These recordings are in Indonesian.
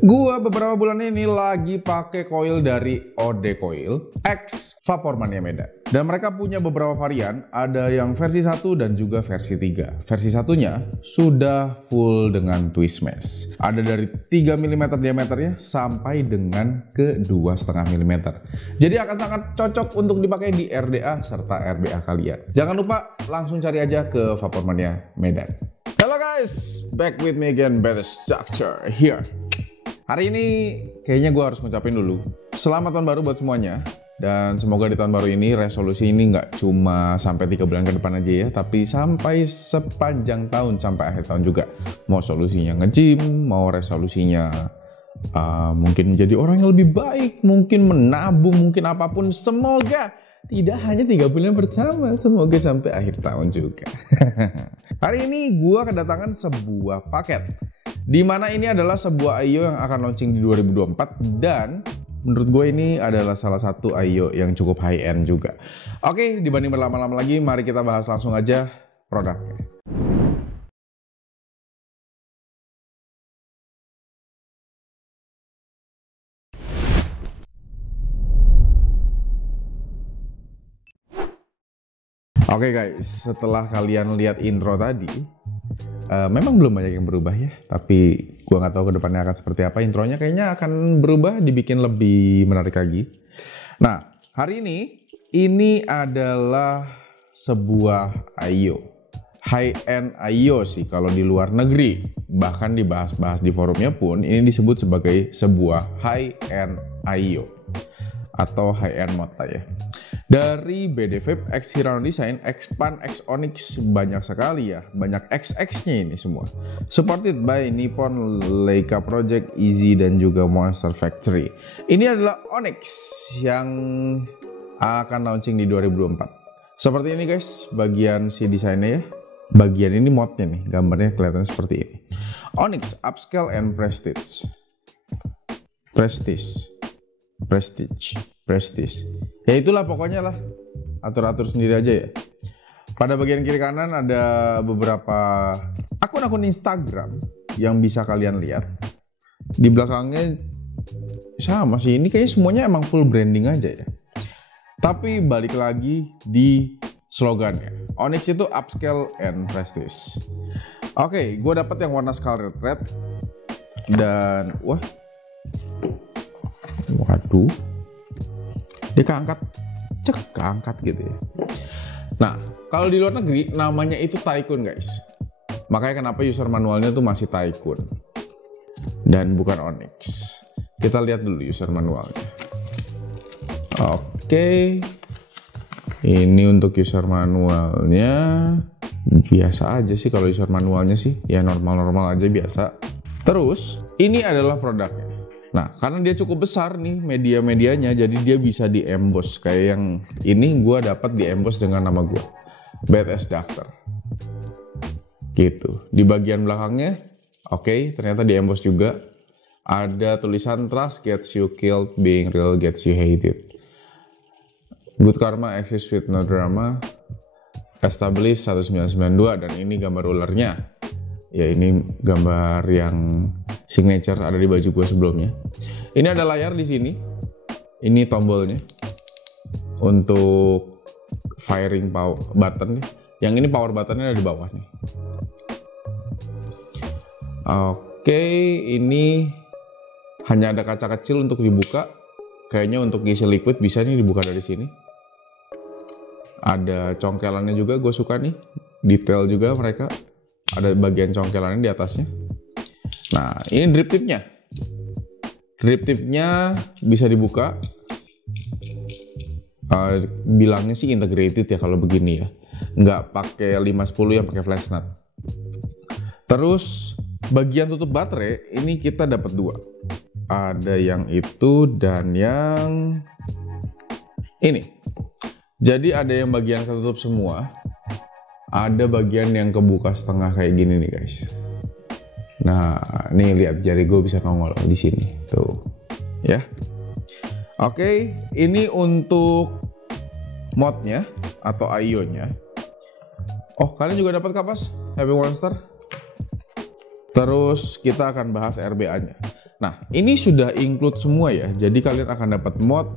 Gua beberapa bulan ini lagi pakai coil dari OD Coil X Vapormania Medan. Dan mereka punya beberapa varian, ada yang versi 1 dan juga versi 3. Versi satunya sudah full dengan twist mesh. Ada dari 3 mm diameternya sampai dengan ke 2,5 mm. Jadi akan sangat cocok untuk dipakai di RDA serta RBA kalian. Jangan lupa langsung cari aja ke Vapormania Medan. Hello guys, back with me again, Better Structure here. Hari ini kayaknya gue harus ngucapin dulu selamat tahun baru buat semuanya. Dan semoga di tahun baru ini resolusi ini nggak cuma sampai 3 bulan ke depan aja ya, tapi sampai sepanjang tahun, sampai akhir tahun juga. Mau solusinya nge-gym, mau resolusinya mungkin menjadi orang yang lebih baik, mungkin menabung, mungkin apapun. Semoga tidak hanya 3 bulan pertama, semoga sampai akhir tahun juga. Hari ini gue kedatangan sebuah paket, di mana ini adalah sebuah IO yang akan launching di 2024 dan menurut gue ini adalah salah satu IO yang cukup high end juga. Oke, dibanding berlama-lama lagi, mari kita bahas langsung aja produknya. Oke guys, setelah kalian lihat intro tadi, memang belum banyak yang berubah ya, tapi gua nggak tahu ke depannya akan seperti apa. Intronya kayaknya akan berubah, dibikin lebih menarik lagi. Nah, hari ini adalah sebuah IO, high-end IO sih kalau di luar negeri. Bahkan dibahas-bahas di forumnya pun, ini disebut sebagai sebuah high-end IO atau high-end mod lah ya. Dari BD Vape, X Hirano Design, X Pan, X Onyx, banyak sekali ya, banyak XX-nya ini semua. Supported by Nippon, Leica Project, Easy, dan juga Monster Factory. Ini adalah Onyx yang akan launching di 2024. Seperti ini guys, bagian si desainnya ya. Bagian ini modnya nih, gambarnya kelihatan seperti ini. Onyx Upscale and Prestige. Ya itulah pokoknya lah, atur-atur sendiri aja ya. Pada bagian kiri kanan ada beberapa akun-akun Instagram yang bisa kalian lihat. Di belakangnya sama sih, ini kayaknya semuanya emang full branding aja ya. Tapi balik lagi di slogannya, Onyx itu upscale and prestige. Oke, gue dapat yang warna Scarlet Red dan waduh, dia keangkat gitu ya. Nah, kalau di luar negeri namanya itu Tycoon guys. Makanya kenapa user manualnya tuh masih Tycoon dan bukan Onyx. Kita lihat dulu user manualnya. Oke, ini untuk user manualnya biasa aja sih. Kalau user manualnya sih ya normal-normal aja biasa. Terus ini adalah produknya. Nah, karena dia cukup besar nih media-medianya, jadi dia bisa di-emboss. Kayak yang ini gue dapat di-emboss dengan nama gue, Badass Doctor. Gitu. Di bagian belakangnya, oke, ternyata di-emboss juga. Ada tulisan Trust gets you killed, being real gets you hated. Good karma exists with no drama. Established 1992, dan ini gambar ularnya. Ya ini gambar yang signature ada di baju gue sebelumnya. Ini ada layar di sini. Ini tombolnya untuk firing power button nih. Yang ini power buttonnya ada di bawah nih. Oke, ini hanya ada kaca kecil untuk dibuka. Kayaknya untuk isi liquid bisa nih dibuka dari sini. Ada congkelannya juga, gue suka nih. Detail juga mereka. Ada bagian congkelannya di atasnya. Nah, ini drip tipnya. Drip tipnya bisa dibuka. Bilangnya sih integrated ya kalau begini ya. Nggak pakai 510 yang pakai flash nut. Terus bagian tutup baterai ini kita dapat 2. Ada yang itu dan yang ini. Jadi ada yang bagian ketutup semua. Ada bagian yang kebuka setengah kayak gini nih guys. Nah, nih lihat jari gue bisa nongol di sini, tuh, ya. Oke, ini untuk modnya atau IO-nya. Oh, kalian juga dapat kapas Happy Monster. Terus kita akan bahas RBA-nya. Nah, ini sudah include semua ya. Jadi kalian akan dapat mod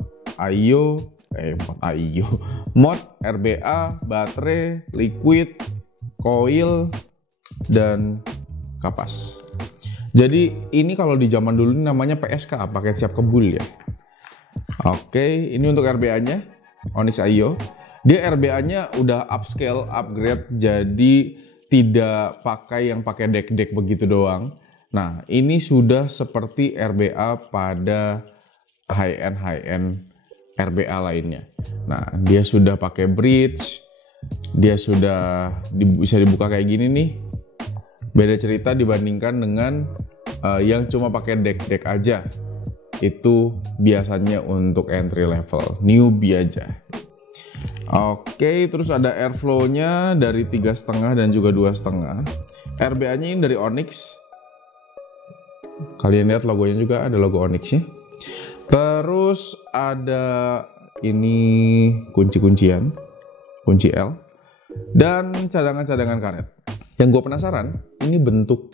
mod RBA, baterai, liquid, coil, dan kapas. Jadi ini kalau di zaman dulu ini namanya PSK, paket siap kebul ya. Oke, ini untuk RBA-nya Onyx IO. Dia RBA-nya udah upscale, upgrade, jadi tidak pakai yang pakai deck-deck begitu doang. Nah, ini sudah seperti RBA pada high-end RBA lainnya. Nah, dia sudah pakai bridge, dia sudah bisa dibuka kayak gini nih. Beda cerita dibandingkan dengan yang cuma pakai deck-deck aja. Itu biasanya untuk entry level, newbie aja. Oke, terus ada airflow-nya dari 3,5 dan juga 2,5. RBA-nya ini dari Onyx. Kalian lihat logonya juga, ada logo Onyx-nya. Terus ada ini kunci-kuncian, kunci L, dan cadangan-cadangan karet. Yang gue penasaran, ini bentuk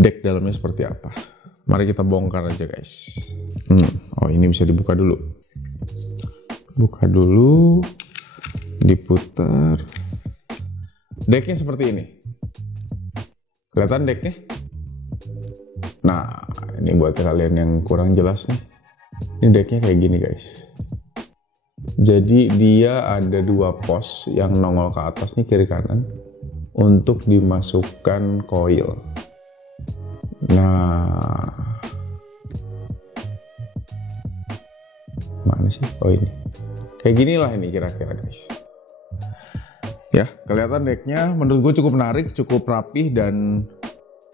deck dalamnya seperti apa. Mari kita bongkar aja guys. Oh, ini bisa dibuka dulu. Buka dulu, diputar. Decknya seperti ini. Kelihatan decknya? Nah, ini buat kalian yang kurang jelas nih. Ini decknya kayak gini guys. Jadi dia ada 2 pos yang nongol ke atas nih, kiri kanan, untuk dimasukkan coil. Nah, mana sih? Oh ini. Kayak gini lah ini kira-kira guys. Ya, kelihatan decknya menurut gue cukup menarik, cukup rapih, dan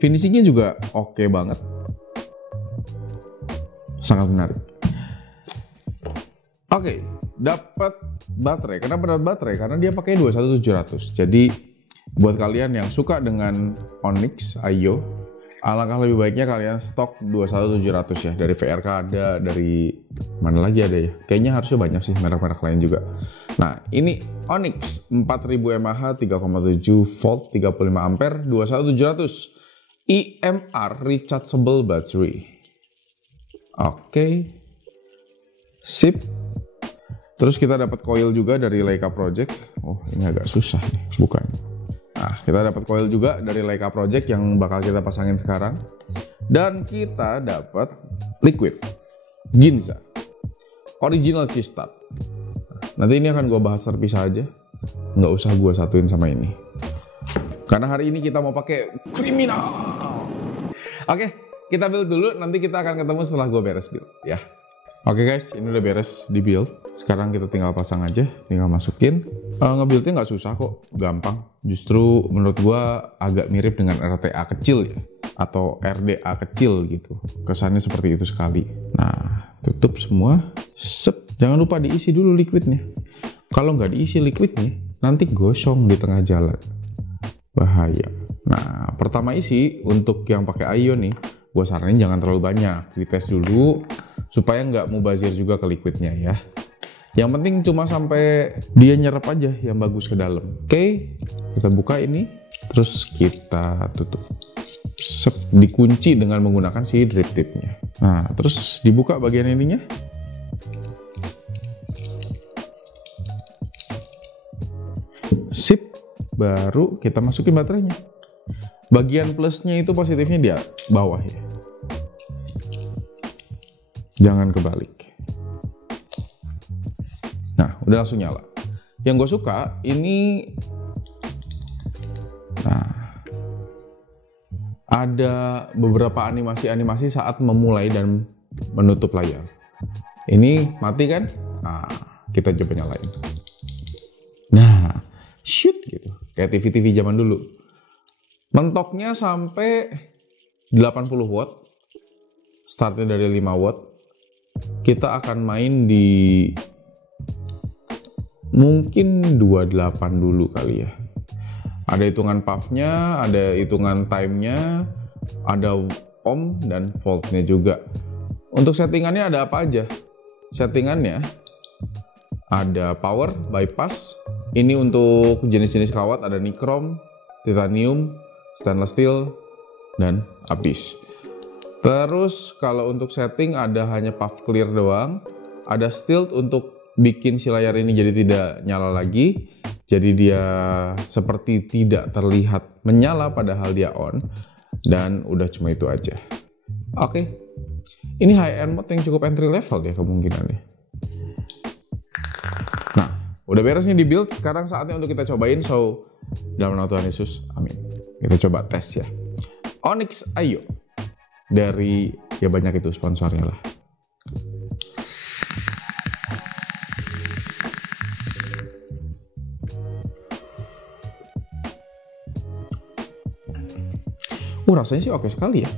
finishingnya juga oke banget. Sangat menarik. Oke, dapat baterai. Kenapa dapat baterai? Karena dia pakai 21700. Jadi buat kalian yang suka dengan Onyx IO, alangkah lebih baiknya kalian stok 21700 ya. Dari VRK ada, dari mana lagi ada ya? Kayaknya harusnya banyak sih merek-merek lain juga. Nah, ini Onyx 4000 mAh, 3,7 volt, 35 ampere, 21700 EMR rechargeable battery. Oke. Sip. Terus kita dapat coil juga dari Leica Project. Oh, ini agak susah nih bukanya. Nah, kita dapat coil juga dari Leica Project yang bakal kita pasangin sekarang. Dan kita dapat liquid Ginza original C-Start. Nanti ini akan gue bahas terpisah aja. Nggak usah gue satuin sama ini. Karena hari ini kita mau pakai kriminal. Oke, kita build dulu. Nanti kita akan ketemu setelah gue beres build ya. Oke guys, ini udah beres di build. Sekarang kita tinggal pasang aja, tinggal masukin. Nge-buildnya nggak susah kok, gampang. Justru menurut gua agak mirip dengan RTA kecil ya, atau RDA kecil gitu. Kesannya seperti itu sekali. Nah, tutup semua. Sep. Jangan lupa diisi dulu liquidnya. Kalau nggak diisi liquidnya, nanti gosong di tengah jalan. Bahaya. Nah, pertama isi untuk yang pakai IO nih, gua saranin jangan terlalu banyak. Dites dulu supaya nggak mubazir juga ke liquidnya ya. Yang penting cuma sampai dia nyerap aja yang bagus ke dalam. Oke, kita buka ini, terus kita tutup. Sep, dikunci dengan menggunakan si drip tipnya. Nah, terus dibuka bagian ininya. Sip, baru kita masukin baterainya. Bagian plusnya itu positifnya di bawah ya. Jangan kebalik. Nah, udah langsung nyala. Yang gue suka ini, nah, ada beberapa animasi-animasi saat memulai dan menutup layar. Ini mati kan? Nah, kita coba nyalain. Nah, shoot gitu. Kayak TV-TV zaman dulu. Mentoknya sampai 80 watt. Startnya dari 5 watt. Kita akan main di mungkin 28 dulu kali ya. Ada hitungan puff-nya, ada hitungan time-nya, ada ohm dan volt-nya juga. Untuk settingannya ada apa aja? Settingannya ada power, bypass. Ini untuk jenis-jenis kawat ada nichrome, titanium, stainless steel, dan apis. Terus kalau untuk setting ada hanya puff clear doang. Ada stilt untuk bikin si layar ini jadi tidak nyala lagi. Jadi dia seperti tidak terlihat menyala padahal dia on. Dan udah cuma itu aja. Oke. Ini high end mode yang cukup entry level ya kemungkinannya. Nah, udah beres nih di build. Sekarang saatnya untuk kita cobain. So, dalam nama Tuhan Yesus, amin. Kita coba tes ya. Onyx Ayo. Dari, ya banyak itu sponsornya lah. Rasanya sih oke sekali ya.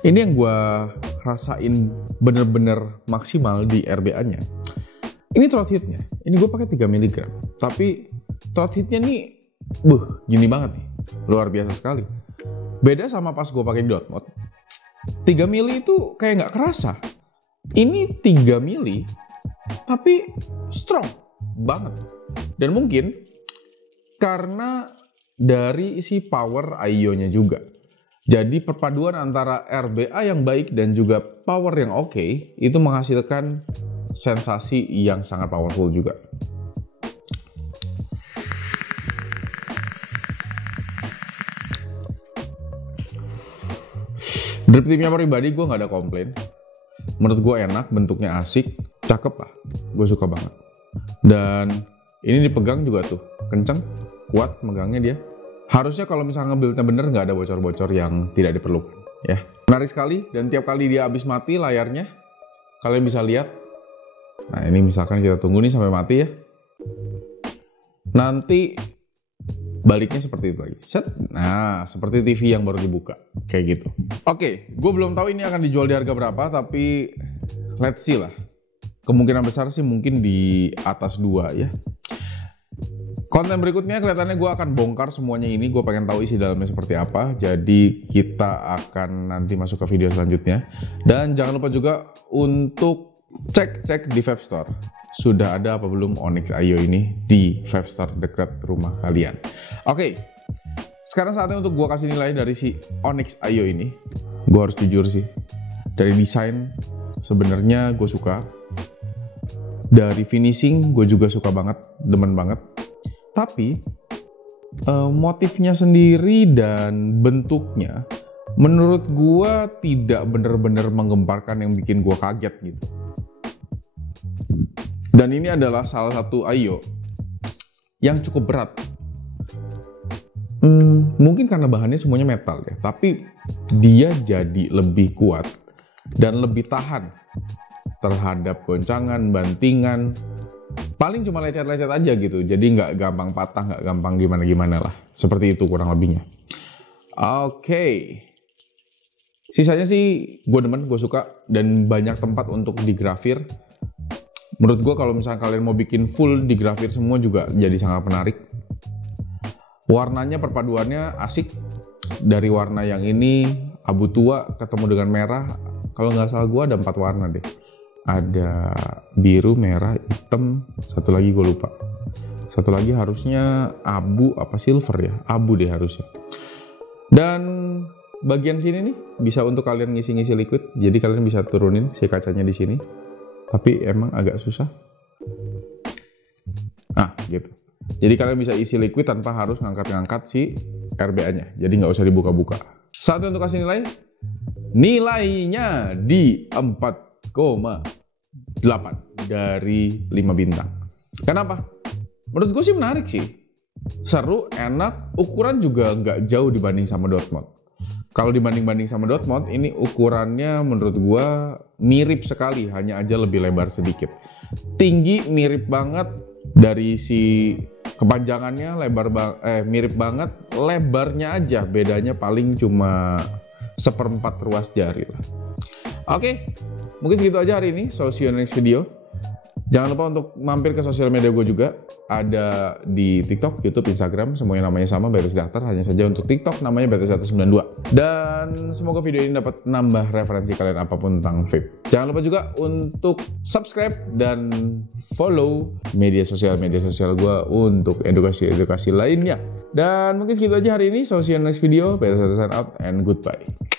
Ini yang gue rasain bener-bener maksimal di RBA-nya. Ini throat heat-nya. Ini gue pakai 3 mg. Tapi throat heat-nya nih, gini banget nih. Luar biasa sekali. Beda sama pas gue pakai dot mode. 3 mili itu kayak nggak kerasa. Ini 3 mili, tapi strong banget. Dan mungkin karena dari isi power Aio-nya juga. Jadi perpaduan antara RBA yang baik dan juga power yang oke, itu menghasilkan sensasi yang sangat powerful juga. Drip tipnya pribadi gue nggak ada komplain. Menurut gue enak, bentuknya asik, cakep lah. Gue suka banget. Dan ini dipegang juga tuh, kenceng, kuat megangnya dia. Harusnya kalau misalnya nge-build-nya bener nggak ada bocor-bocor yang tidak diperlukan. Ya, menarik sekali. Dan tiap kali dia habis mati layarnya, kalian bisa lihat. Nah ini misalkan kita tunggu nih sampai mati ya. Nanti baliknya seperti itu lagi. Set. Nah, seperti TV yang baru dibuka. Kayak gitu. Oke, gue belum tahu ini akan dijual di harga berapa, tapi let's see lah. Kemungkinan besar sih mungkin di atas 2 ya. Konten berikutnya kelihatannya gue akan bongkar semuanya ini. Gue pengen tahu isi dalamnya seperti apa. Jadi kita akan nanti masuk ke video selanjutnya. Dan jangan lupa juga untuk cek-cek di Vape Store. Sudah ada apa belum Onyx Aio ini di Vape Store dekat rumah kalian. Oke, sekarang saatnya untuk gue kasih nilai dari si Onyx Aio ini. Gue harus jujur sih, dari desain sebenarnya gue suka. Dari finishing gue juga suka banget, demen banget. Tapi motifnya sendiri dan bentuknya menurut gue tidak benar-benar menggemparkan yang bikin gue kaget gitu. Dan ini adalah salah satu Aio yang cukup berat. Mungkin karena bahannya semuanya metal ya, tapi dia jadi lebih kuat dan lebih tahan terhadap goncangan, bantingan. Paling cuma lecet-lecet aja gitu, jadi nggak gampang patah, nggak gampang gimana-gimana lah. Seperti itu kurang lebihnya. Oke. Sisanya sih gue demen, gue suka, dan banyak tempat untuk digrafir. Menurut gue kalau misalnya kalian mau bikin full digrafir semua juga jadi sangat menarik. Warnanya, perpaduannya asik. Dari warna yang ini, abu tua ketemu dengan merah. Kalau nggak salah gue ada 4 warna deh. Ada biru, merah, hitam, satu lagi gue lupa. Satu lagi harusnya abu apa silver ya, abu deh harusnya. Dan bagian sini nih bisa untuk kalian ngisi-ngisi liquid, jadi kalian bisa turunin si kacanya di sini. Tapi emang agak susah. Nah gitu. Jadi kalian bisa isi liquid tanpa harus ngangkat-ngangkat si RBA-nya. Jadi nggak usah dibuka-buka. Saatnya untuk kasih nilai. Nilainya di 4,8 dari 5 bintang. Kenapa? Menurut gue sih menarik sih. Seru, enak, ukuran juga nggak jauh dibanding sama dot mode. Kalau dibanding-banding sama dot mode, ini ukurannya menurut gue mirip sekali, hanya aja lebih lebar sedikit. Tinggi mirip banget, dari si kepanjangannya mirip banget, lebarnya aja bedanya paling cuma 1/4 ruas jari lah. Oke. Mungkin segitu aja hari ini, so see you next video. Jangan lupa untuk mampir ke sosial media gue juga. Ada di TikTok, YouTube, Instagram, semuanya namanya sama, BTS Daktar. Hanya saja untuk TikTok namanya BTS Daktar 92. Dan semoga video ini dapat nambah referensi kalian apapun tentang vape. Jangan lupa juga untuk subscribe dan follow media sosial gue untuk edukasi lainnya. Dan mungkin segitu aja hari ini. So see you in next video. BTS Daktar sign out and goodbye.